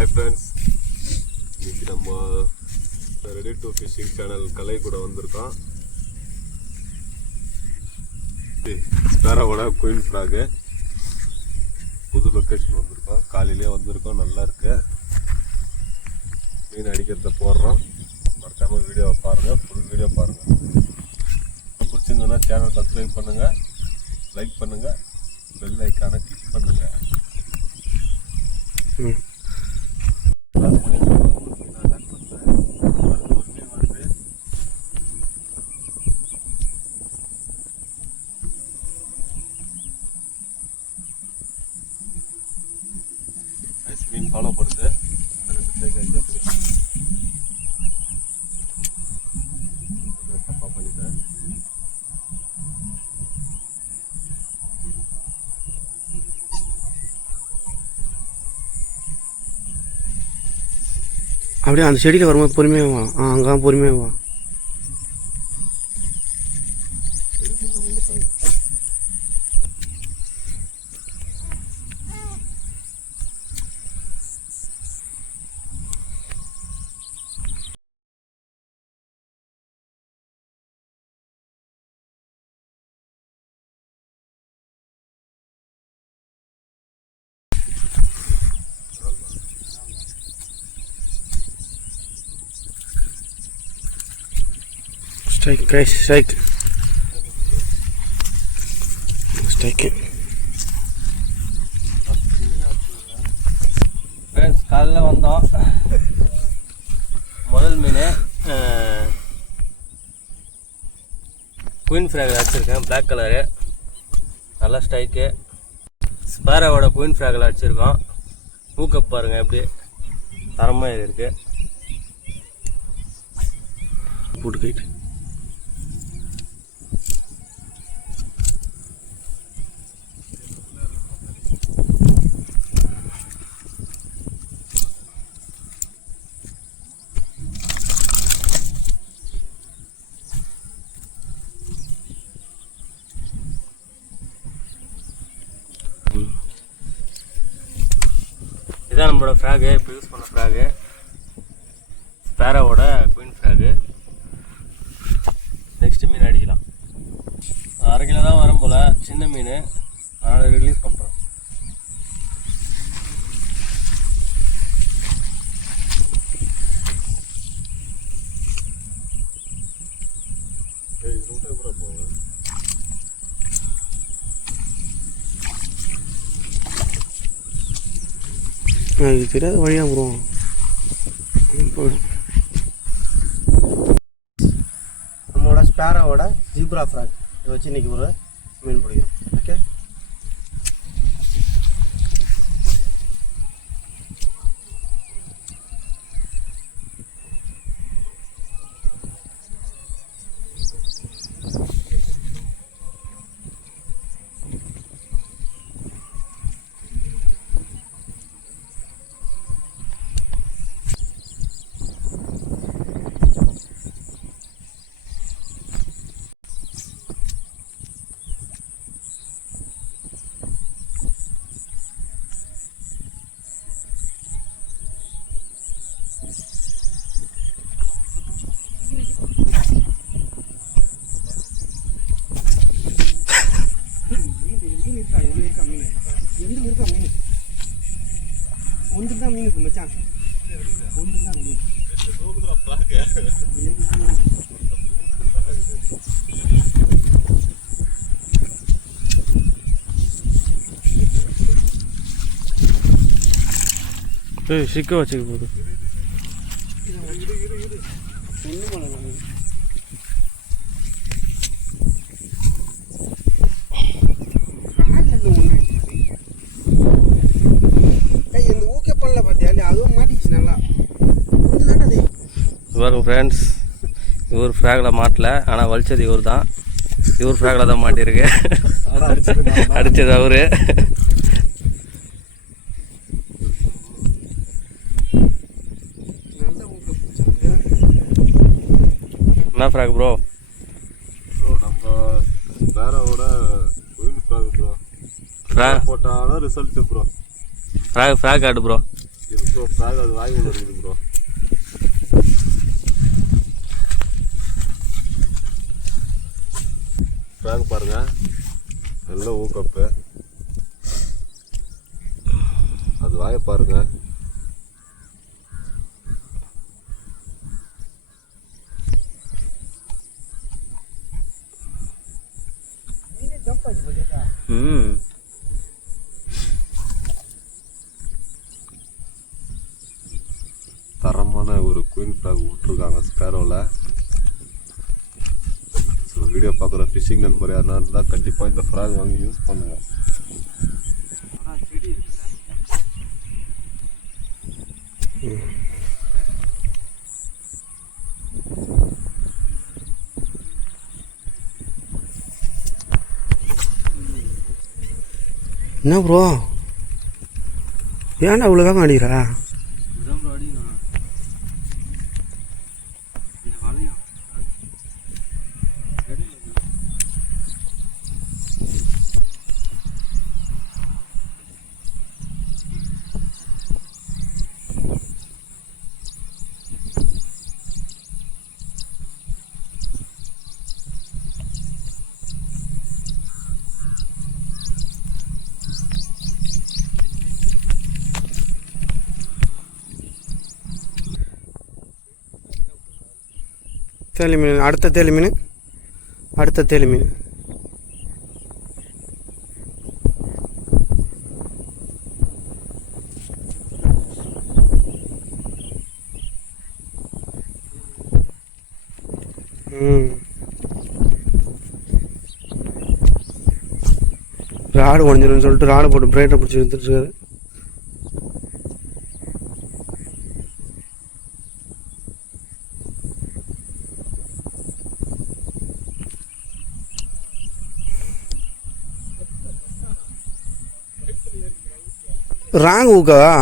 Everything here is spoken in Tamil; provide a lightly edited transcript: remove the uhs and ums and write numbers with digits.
Hi friends, இன்னைக்கு நம்ம ரெடி டு ஃபிஷிங் சேனல் கலை கூட வந்திருக்கோம். ஸ்பேரோட குயின் ஃப்ராக் புது லொக்கேஷன் வந்திருக்கோம். காலையிலேயே வந்திருக்கோம், நல்லா இருக்கு. மீன் அடிக்கிறத போடுறோம். மறக்காம வீடியோவை பாருங்க, ஃபுல் வீடியோ பாருங்க. பிடிச்சிருந்ததுன்னா சேனல் சப்ஸ்கிரைப் பண்ணுங்க, லைக் பண்ணுங்க, பெல் ஐக்கானை கிளிக் பண்ணுங்க. மீன் ஃபாலோ பண்ணுது. இந்த ரெண்டு சைடு ஐயா தப்பா பண்ணிட்டேன். அப்படியே அந்த செடியில் வரும்போது பொறுமையாக வா. அங்கே பொறுமையாக வா. Strike, guys, strike. Strike it. Friends, காலையில் வந்தோம். முதல் மீன் குயின் ஃப்ராக் அடிச்சிருக்கேன், பிளாக் கலரு, நல்லா ஸ்ட்ரைக்கு. ஸ்பேரோட queen fragile அடிச்சிருக்கோம். ஊக்கப் பாருங்கள், எப்படி தரமாக இருக்குது. போட்டு கைட்டு இதுதான் நம்மளோட ஃப்ராகு, இப்போ யூஸ் பண்ண ஃப்ராகு, ஸ்பேரோட குயின் ஃப்ராகு. நெக்ஸ்ட் மீன் அடிக்கலாம். 1/2 கிலோ தான் வரும் போல், சின்ன மீன், அதனால் ரிலீஸ் பண்ணுறோம். இது தெரியாத வழியாக வரும். நம்மளோட ஸ்பேரோட ஜீப்ரா ஃப்ராக் இதை வச்சு இன்றைக்கி ஒரு மீன் பிடிக்கும். ஓகே, ஒன்று தான் மீன் இருக்கு மச்சான், ஒன்று தான் மீன். சிக்க வச்சுக்க போகுது. ஒன்றும் பண்ணலாம். பாருங்க ஃப்ரெண்ட்ஸ், இவர் ஃப்ராகில் மாட்டல, ஆனால் வலிச்சது இவர் தான். இவர் ஃப்ராகில் தான் மாட்டியிருக்கு, அடித்தது அவரு. என்ன ஃப்ராக் ப்ரோ? நம்ம ஸ்பேரோட குயின் ஃப்ராக் ப்ரோ. ஃப்ராக் போட்டாலும் ரிசல்ட் ப்ரோ. ஃப்ராக் ஆடு ப்ரோ. ப்ரோ ஃப்ராக் அது வாங்கி ஒன்று இருக்குது ப்ரோ. ஃப்ராக் பாருங்க, நல்ல ஊக்கப்பு. அது வாய பாருங்க. தரமான ஒரு குயின் ஃப்ராக் விட்டுருக்காங்க ஸ்பேரோவில். ஸோ வீடியோ பார்க்குற ஃபிஷிங் நண்பர் யாருன்னா இருந்தால் கண்டிப்பாக இந்த ஃப்ராக் வாங்கி யூஸ் பண்ணுங்கள். என்ன ப்ரோ ஏன்டா இவ்வளோ தான் அடிக்கிறா? தேலி மீன், அடுத்த தேலி மீன், அடுத்த தேலி மீன். ராடு உடஞ்சிருன்னு சொல்லிட்டு ராடு போட்டு பிரேட்டை பிடிச்சி எடுத்துட்டு. ராங் ஊக்கவா?